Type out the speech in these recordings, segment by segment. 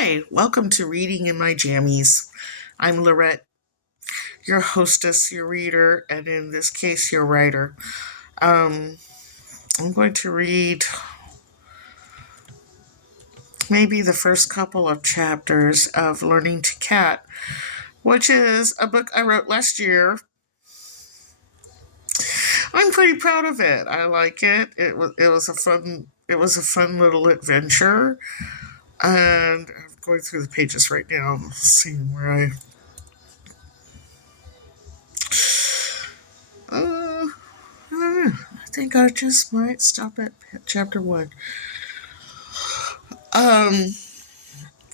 Hi, welcome to Reading in My Jammies. I'm Laurette, your hostess, your reader, and in this case, your writer. Um, I'm going to read maybe the first couple of chapters of Learning to Cat, which is a book I wrote last year. I'm pretty proud of it. I like it. It was a fun little adventure, and I'm going through the pages right now, seeing where Uh, I think I just might stop at chapter one. Um,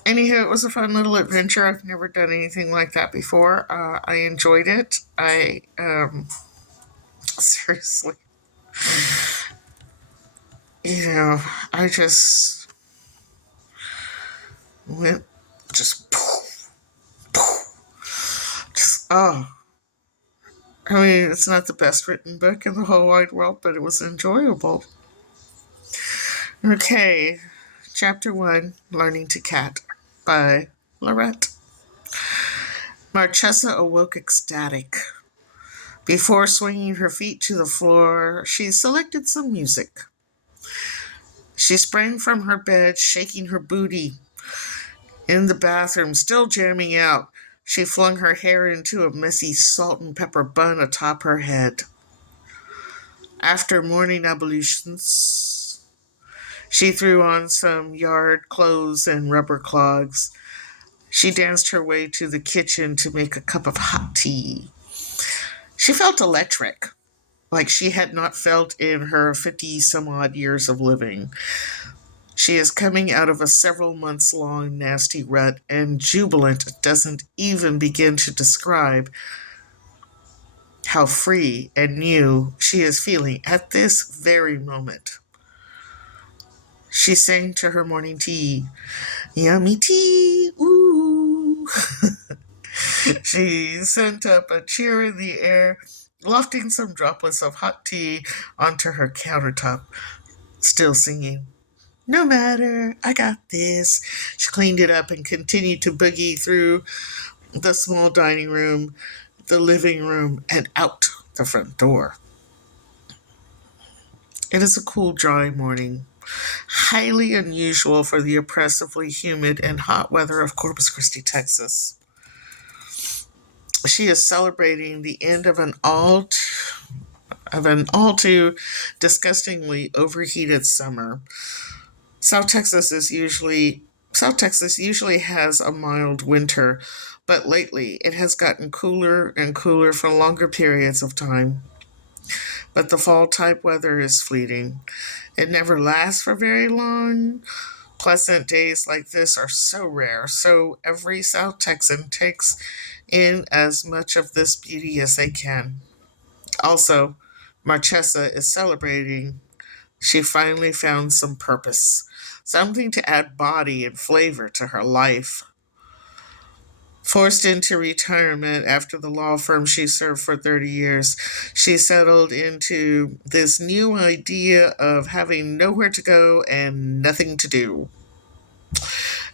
Anywho, it was a fun little adventure. I've never done anything like that before. I enjoyed it. Seriously, you know, I just went, just, poof, poof, just, oh. I mean, it's not the best written book in the whole wide world, but it was enjoyable. Okay, chapter one, Learning to Cat by Laurette. Marchesa awoke ecstatic. Before swinging her feet to the floor, she selected some music. She sprang from her bed, shaking her booty. In the bathroom, still jamming out, she flung her hair into a messy salt and pepper bun atop her head. After morning ablutions, she threw on some yard clothes and rubber clogs. She danced her way to the kitchen to make a cup of hot tea. She felt electric, like she had not felt in her 50 some odd years of living. She is coming out of a several months long nasty rut, and jubilant doesn't even begin to describe how free and new she is feeling at this very moment. She sang to her morning tea. Yummy tea, ooh. She sent up a cheer in the air, lofting some droplets of hot tea onto her countertop, still singing. No matter, I got this. She cleaned it up and continued to boogie through the small dining room, the living room, and out the front door. It is a cool, dry morning, highly unusual for the oppressively humid and hot weather of Corpus Christi, Texas. She is celebrating the end of an all too disgustingly overheated summer. South Texas usually has a mild winter, but lately it has gotten cooler and cooler for longer periods of time. But the fall type weather is fleeting. It never lasts for very long. Pleasant days like this are so rare, so every South Texan takes in as much of this beauty as they can. Also, Marchesa is celebrating. She finally found some purpose, something to add body and flavor to her life. Forced into retirement after the law firm she served for 30 years, she settled into this new idea of having nowhere to go and nothing to do.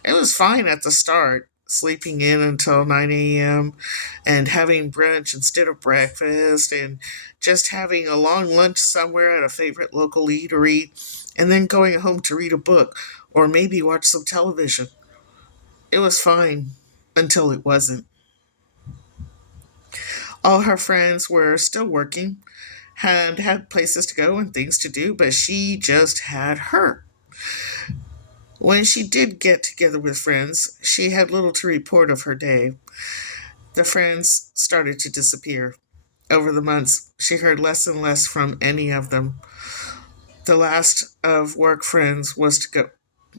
It was fine at the start, sleeping in until 9 a.m. and having brunch instead of breakfast and just having a long lunch somewhere at a favorite local eatery and then going home to read a book or maybe watch some television. It was fine until it wasn't. All her friends were still working, had places to go and things to do, but she just had her. When she did get together with friends, she had little to report of her day. The friends started to disappear. Over the months, she heard less and less from any of them. The last of work friends was to go.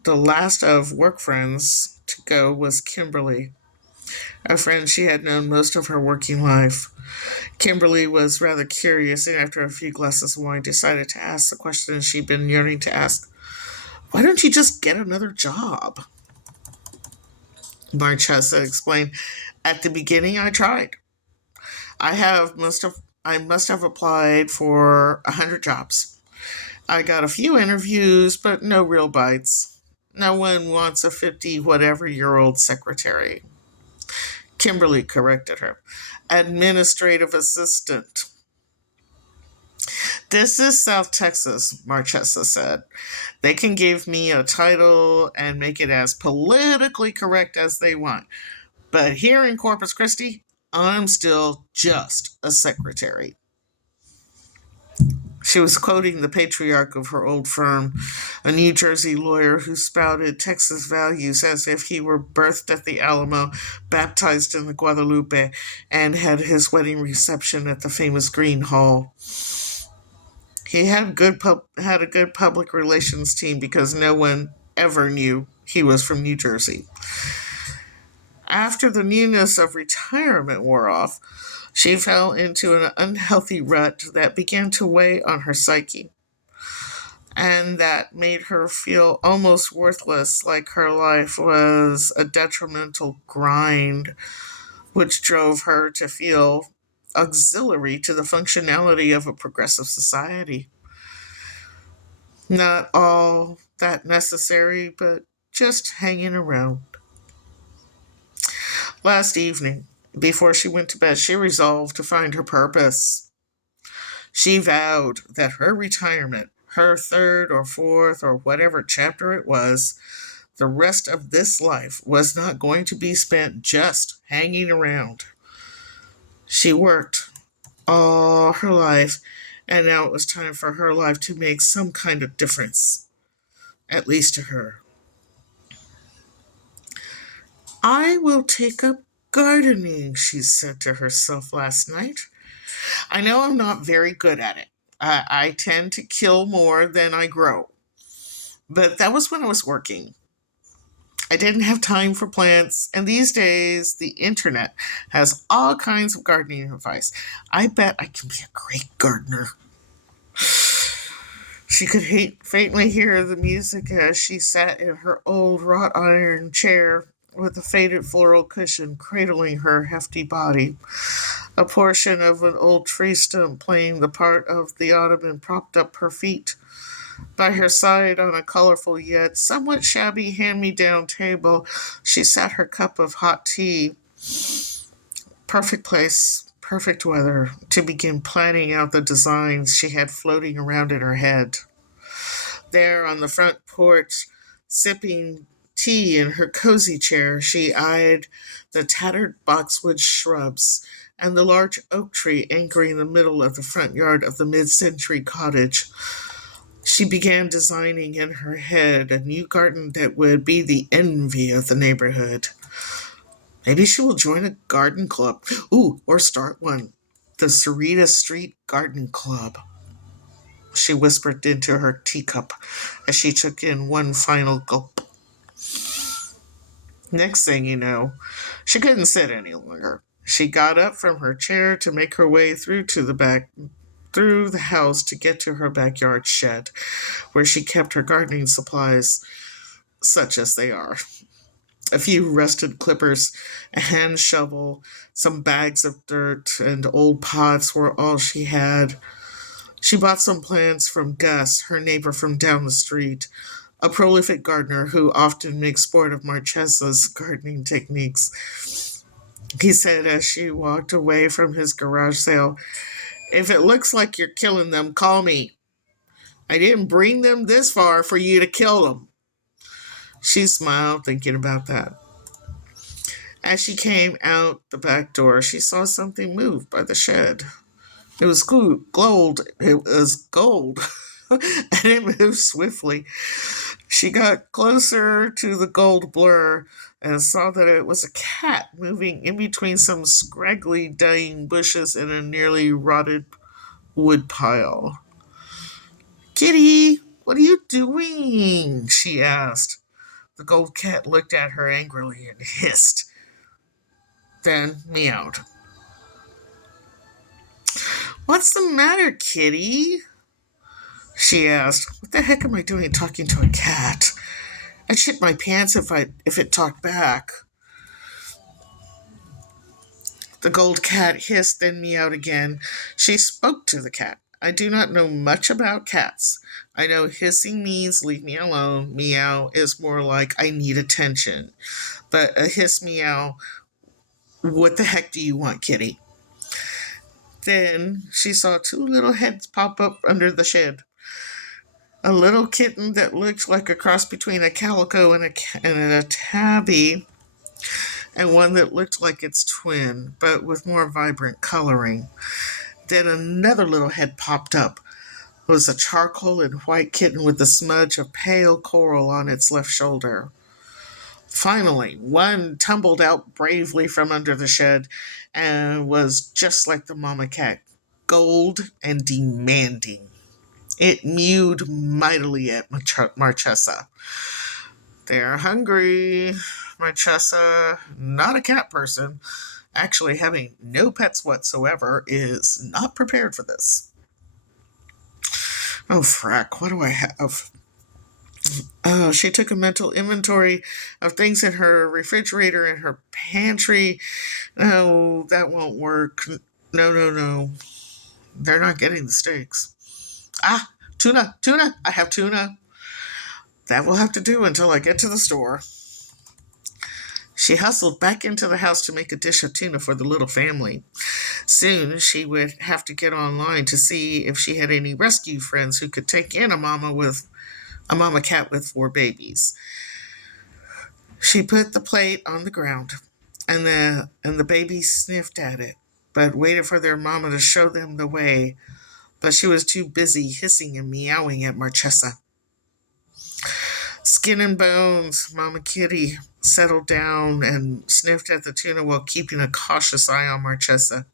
The last of work friends to go was Kimberly, a friend she had known most of her working life. Kimberly was rather curious, and after a few glasses of wine, decided to ask the question she'd been yearning to ask. Why don't you just get another job? Marchesa explained. At the beginning, I tried. I must have applied for 100 jobs. I got a few interviews, but no real bites. No one wants a 50-whatever-year-old secretary. Kimberly corrected her. Administrative assistant. This is South Texas, Marchesa said. They can give me a title and make it as politically correct as they want. But here in Corpus Christi, I'm still just a secretary. She was quoting the patriarch of her old firm, a New Jersey lawyer who spouted Texas values as if he were birthed at the Alamo, baptized in the Guadalupe, and had his wedding reception at the famous Green Hall. He had a good public relations team because no one ever knew he was from New Jersey. After the newness of retirement wore off, she fell into an unhealthy rut that began to weigh on her psyche, and that made her feel almost worthless, like her life was a detrimental grind, which drove her to feel auxiliary to the functionality of a progressive society. Not all that necessary, but just hanging around. Last evening, before she went to bed, she resolved to find her purpose. She vowed that her retirement, her third or fourth or whatever chapter it was, the rest of this life was not going to be spent just hanging around. She worked all her life, and now it was time for her life to make some kind of difference, at least to her. I will take up gardening, she said to herself last night. I know I'm not very good at it. I tend to kill more than I grow. But that was when I was working. I didn't have time for plants, and these days the internet has all kinds of gardening advice. I bet I can be a great gardener. She could faintly hear the music as she sat in her old wrought iron chair with a faded floral cushion cradling her hefty body. A portion of an old tree stump playing the part of the ottoman propped up her feet. By her side, on a colorful yet somewhat shabby hand-me-down table, she sat her cup of hot tea. Perfect place, perfect weather to begin planning out the designs she had floating around in her head. There on the front porch, sipping tea in her cozy chair, she eyed the tattered boxwood shrubs and the large oak tree anchoring the middle of the front yard of the mid-century cottage. She began designing in her head a new garden that would be the envy of the neighborhood. Maybe she will join a garden club. Or start one. The Sarita Street Garden Club. She whispered into her teacup as she took in one final gulp. Next thing you know, she couldn't sit any longer. She got up from her chair to make her way through the house to get to her backyard shed, where she kept her gardening supplies, such as they are. A few rusted clippers, a hand shovel, some bags of dirt, and old pots were all she had. She bought some plants from Gus, her neighbor from down the street, a prolific gardener who often makes sport of Marchesa's gardening techniques. He said as she walked away from his garage sale, "If it looks like you're killing them, call me. I didn't bring them this far for you to kill them." She smiled, thinking about that. As she came out the back door, she saw something move by the shed. It was gold. It was gold. And it moved swiftly. She got closer to the gold blur and saw that it was a cat moving in between some scraggly dying bushes in a nearly rotted wood pile. "Kitty, what are you doing?" she asked. The gold cat looked at her angrily and hissed, then meowed. "What's the matter, kitty?" she asked. "What the heck am I doing talking to a cat? I'd shit my pants if it talked back." The gold cat hissed, then meowed again. She spoke to the cat. I do not know much about cats. I know hissing means leave me alone. Meow is more like I need attention. But a hiss meow, what the heck do you want, kitty? Then she saw two little heads pop up under the shed. A little kitten that looked like a cross between a calico and a tabby, and one that looked like its twin, but with more vibrant coloring. Then another little head popped up. It was a charcoal and white kitten with a smudge of pale coral on its left shoulder. Finally, one tumbled out bravely from under the shed and was just like the mama cat, gold and demanding. It mewed mightily at Marchesa. They're hungry. Marchesa, not a cat person, actually having no pets whatsoever, is not prepared for this. Oh, frack, what do I have? Oh, she took a mental inventory of things in her refrigerator and her pantry. No, that won't work. No, no, no. They're not getting the steaks. Ah, tuna, tuna. I have tuna. That will have to do until I get to the store. She hustled back into the house to make a dish of tuna for the little family. Soon she would have to get online to see if she had any rescue friends who could take in a mama cat with 4 babies. She put the plate on the ground, and the babies sniffed at it, but waited for their mama to show them the way. But she was too busy hissing and meowing at Marchesa. Skin and bones, Mama Kitty settled down and sniffed at the tuna while keeping a cautious eye on Marchesa.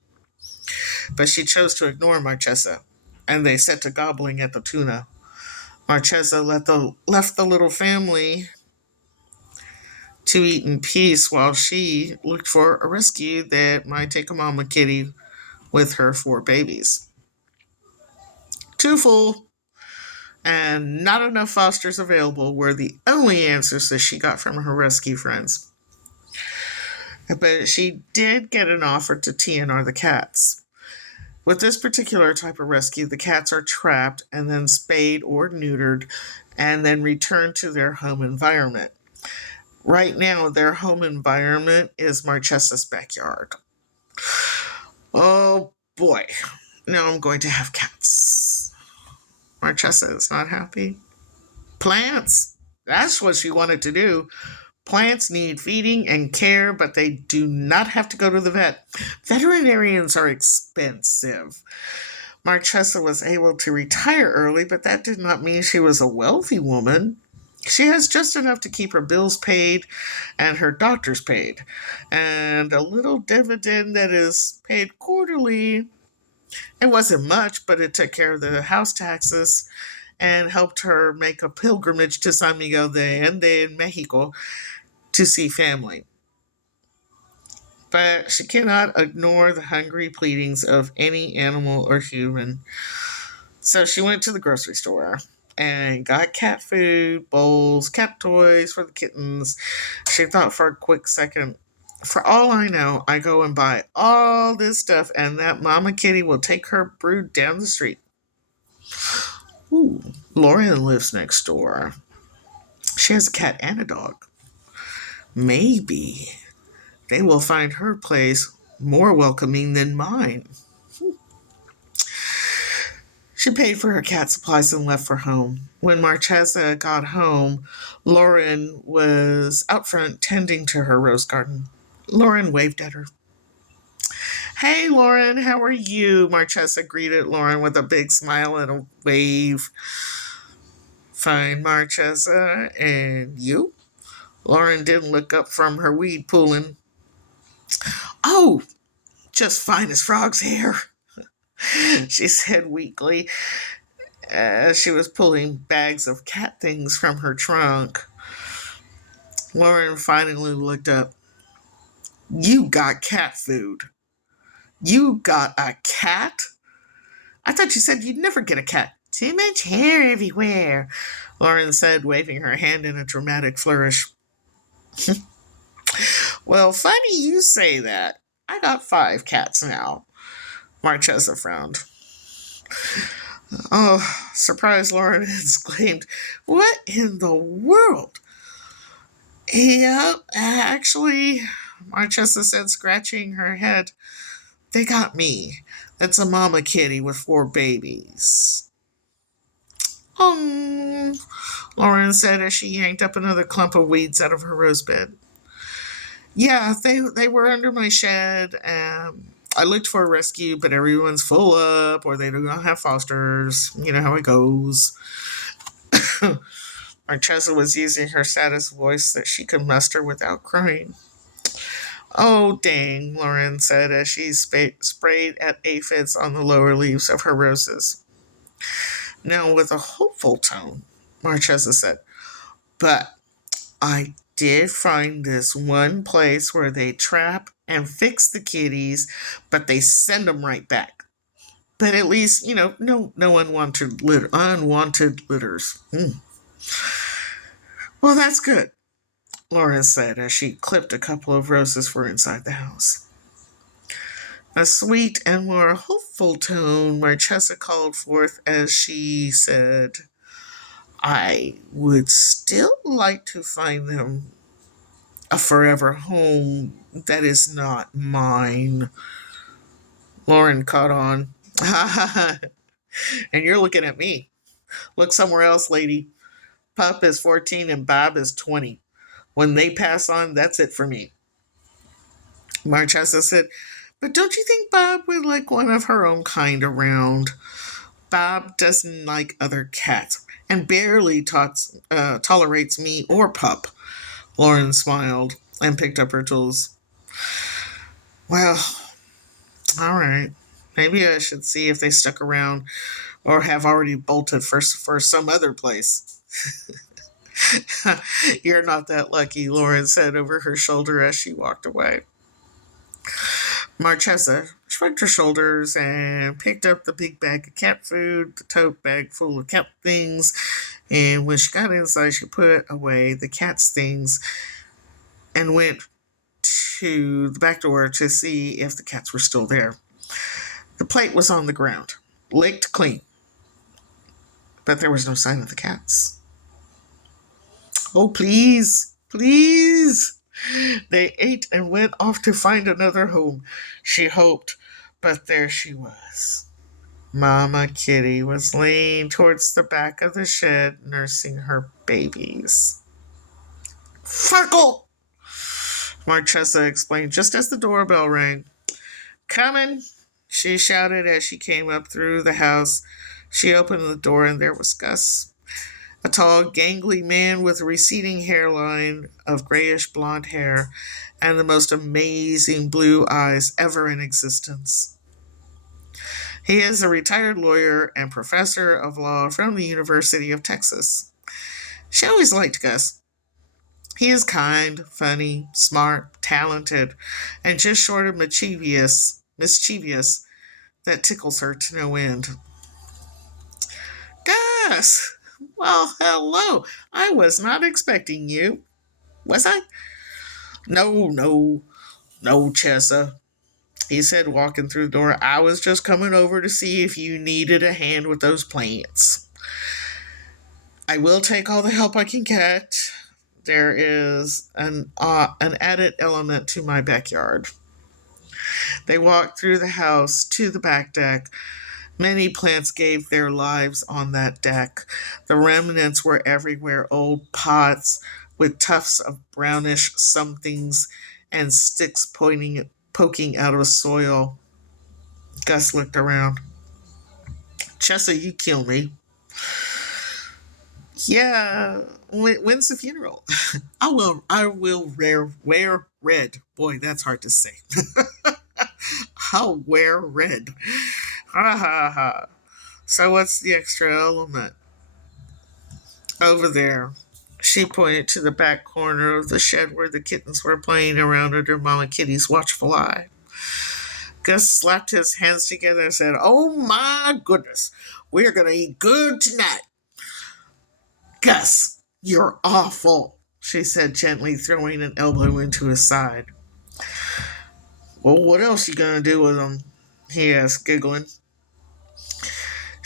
But she chose to ignore Marchesa, and they set to gobbling at the tuna. Marchesa left the little family to eat in peace while she looked for a rescue that might take a Mama Kitty with her 4 babies. Too full and not enough fosters available were the only answers that she got from her rescue friends. But she did get an offer to TNR the cats. With this particular type of rescue, the cats are trapped and then spayed or neutered and then returned to their home environment. Right now, their home environment is Marchesa's backyard. Oh boy, now I'm going to have cats. Marchesa is not happy. Plants, that's what she wanted to do. Plants need feeding and care, but they do not have to go to the vet. Veterinarians are expensive. Marchesa was able to retire early, but that did not mean she was a wealthy woman. She has just enough to keep her bills paid and her doctors paid, and a little dividend that is paid quarterly. It wasn't much, but it took care of the house taxes and helped her make a pilgrimage to San Miguel de Allende in Mexico to see family. But she cannot ignore the hungry pleadings of any animal or human. So she went to the grocery store and got cat food, bowls, cat toys for the kittens. She thought for a quick second, for all I know, I go and buy all this stuff and that Mama Kitty will take her brood down the street. Ooh, Lauren lives next door. She has a cat and a dog. Maybe they will find her place more welcoming than mine. She paid for her cat supplies and left for home. When Marchesa got home, Lauren was out front tending to her rose garden. Lauren waved at her. Hey, Lauren, how are you? Marchesa greeted Lauren with a big smile and a wave. Fine, Marchesa. And you? Lauren didn't look up from her weed pulling. Oh, just fine as frog's hair, she said weakly as she was pulling bags of cat things from her trunk. Lauren finally looked up. You got cat food. You got a cat? I thought you said you'd never get a cat. Too much hair everywhere, Lauren said, waving her hand in a dramatic flourish. Well, funny you say that. I got 5 cats now. Marchesa frowned. Oh, surprised, Lauren exclaimed. What in the world? Yep, actually, Marchesa said, scratching her head. They got me. That's a mama kitty with 4 babies. Lauren said as she yanked up another clump of weeds out of her rose bed. Yeah, they were under my shed. I looked for a rescue, but everyone's full up or they do not have fosters. You know how it goes. Marchesa was using her saddest voice that she could muster without crying. Oh, dang, Lauren said as she sprayed at aphids on the lower leaves of her roses. Now, with a hopeful tone, Marchesa said, but I did find this one place where they trap and fix the kitties, but they send them right back. But at least, no unwanted litters. Well, that's good, Laura said as she clipped a couple of roses for inside the house. A sweet and more hopeful tone Marchesa called forth as she said, I would still like to find them a forever home that is not mine. Lauren caught on. And you're looking at me. Look somewhere else, lady. Pup is 14 and Bob is 20. When they pass on, that's it for me. Marchesa said, but don't you think Bob would like one of her own kind around? Bob doesn't like other cats and barely tolerates me or Pup. Lauren smiled and picked up her tools. Well, all right. Maybe I should see if they stuck around or have already bolted for some other place. You're not that lucky, Lauren said over her shoulder as she walked away. Marchesa shrugged her shoulders and picked up the big bag of cat food, the tote bag full of cat things, and when she got inside, she put away the cat's things and went to the back door to see if the cats were still there. The plate was on the ground, licked clean, but there was no sign of the cats. Oh, please, please. They ate and went off to find another home, she hoped, but there she was. Mama Kitty was laying towards the back of the shed, nursing her babies. Farkle! Marchesa explained just as the doorbell rang. Coming, she shouted as she came up through the house. She opened the door and there was Gus. A tall, gangly man with a receding hairline of grayish blonde hair and the most amazing blue eyes ever in existence. He is a retired lawyer and professor of law from the University of Texas. She always liked Gus. He is kind, funny, smart, talented, and just short of mischievous that tickles her to no end. Gus! Well, hello. I was not expecting you. Was I? No, Chessa, he said, walking through the door. I was just coming over to see if you needed a hand with those plants. I will take all the help I can get. There is an added element to my backyard. They walked through the house to the back deck. Many plants gave their lives on that deck. The remnants were everywhere, old pots with tufts of brownish somethings and sticks poking out of soil. Gus looked around. Chessa, you kill me. Yeah, when's the funeral? I will wear red. Boy, that's hard to say. I'll wear red. Ha ha ha. So what's the extra element? Over there. She pointed to the back corner of the shed where the kittens were playing around under Mama Kitty's watchful eye. Gus slapped his hands together and said, oh my goodness, we're going to eat good tonight. Gus, you're awful, she said gently, throwing an elbow into his side. Well, what else you going to do with them? He asked, giggling.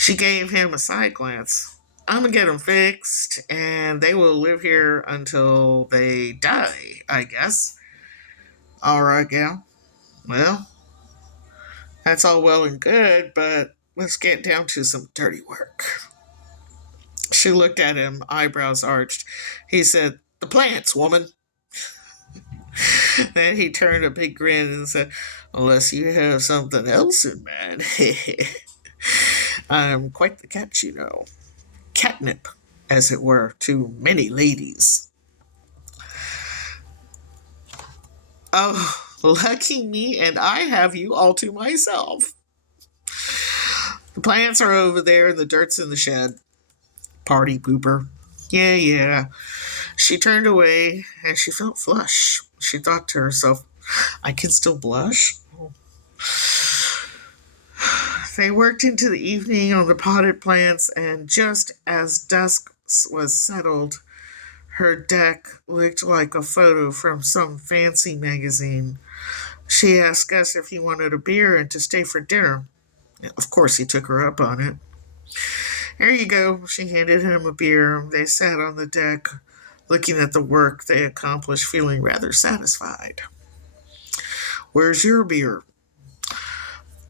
She gave him a side glance. I'm gonna get them fixed, and they will live here until they die, I guess. All right, gal. Well, that's all well and good, but let's get down to some dirty work. She looked at him, eyebrows arched. He said, "The plants, woman." Then he turned a big grin and said, "Unless you have something else in mind." I'm quite the catch, you know. Catnip, as it were, to many ladies. Oh, lucky me, and I have you all to myself. The plants are over there, and the dirt's in the shed. Party pooper. Yeah, yeah. She turned away, and she felt flush. She thought to herself, I can still blush? They worked into the evening on the potted plants, and just as dusk was settled, her deck looked like a photo from some fancy magazine. She asked Gus if he wanted a beer and to stay for dinner. Of course, he took her up on it. Here you go. She handed him a beer. They sat on the deck, looking at the work they accomplished, feeling rather satisfied. Where's your beer?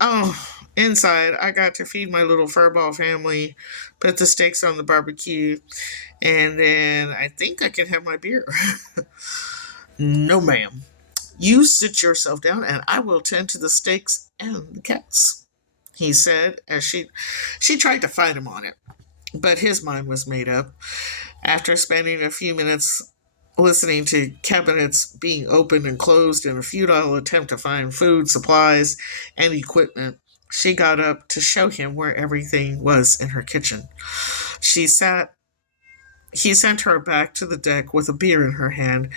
Oh, inside. I got to feed my little furball family, put the steaks on the barbecue, and then I think I can have my beer. No, ma'am. You sit yourself down and I will tend to the steaks and the cats, he said as she tried to fight him on it. But his mind was made up. After spending a few minutes listening to cabinets being opened and closed in a futile attempt to find food, supplies, and equipment, she got up to show him where everything was in her kitchen. She sat He sent her back to the deck with a beer in her hand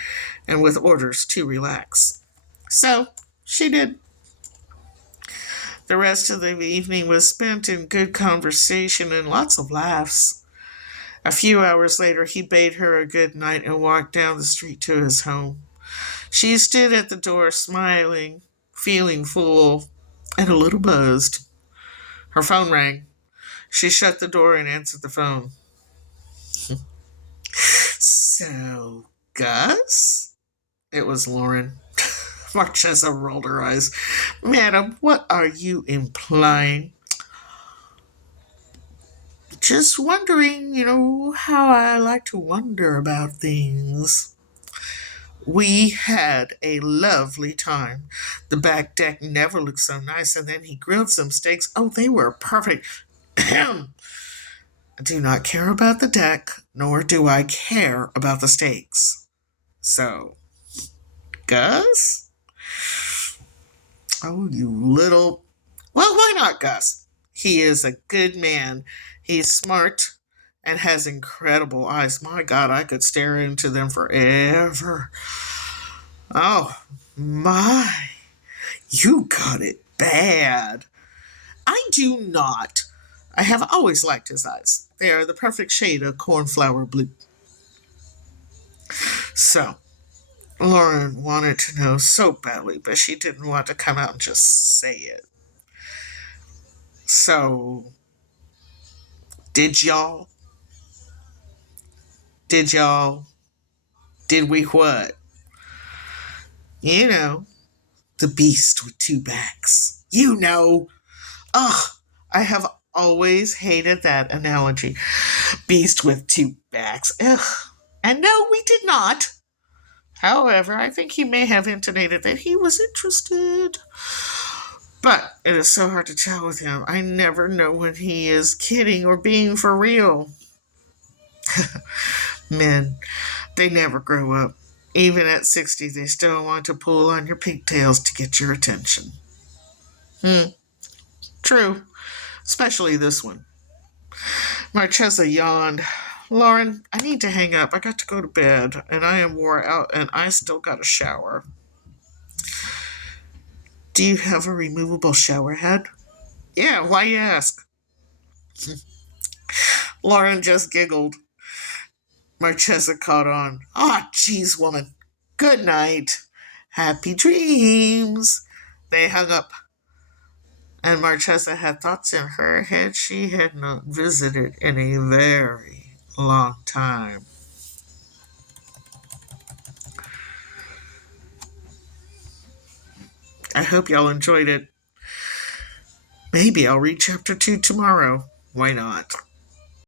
and with orders to relax. So she did. The rest of the evening was spent in good conversation and lots of laughs. A few hours later, he bade her a good night and walked down the street to his home. She stood at the door, smiling, feeling full, and a little buzzed. Her phone rang. She shut the door and answered the phone. So, Gus? It was Lauren. Marchesa rolled her eyes. Madam, what are you implying? Just wondering, how I like to wonder about things. We had a lovely time. The back deck never looked so nice, and then he grilled some steaks. Oh, they were perfect. I do not care about the deck, nor do I care about the steaks. So, Gus? Oh, you little... Well, why not Gus? He is a good man. He's smart and has incredible eyes. My God, I could stare into them forever. Oh, my. You got it bad. I do not. I have always liked his eyes. They are the perfect shade of cornflower blue. So, Lauren wanted to know so badly, but she didn't want to come out and just say it. So, did y'all? Did y'all? Did we what? You know, the beast with two backs. You know. Ugh, I have always hated that analogy. Beast with two backs. Ugh. And no, we did not. However, I think he may have intimated that he was interested. But it is so hard to tell with him. I never know when he is kidding or being for real. Men, they never grow up. Even at 60, they still want to pull on your pigtails to get your attention. True. Especially this one. Marchesa yawned. Lauren, I need to hang up. I got to go to bed, and I am wore out, and I still got a shower. Do you have a removable shower head? Yeah, why you ask? Lauren just giggled. Marchesa caught on. Ah, geez, woman. Good night. Happy dreams. They hung up. And Marchesa had thoughts in her head she had not visited in a very long time. I hope y'all enjoyed it. Maybe I'll read chapter 2 tomorrow. Why not?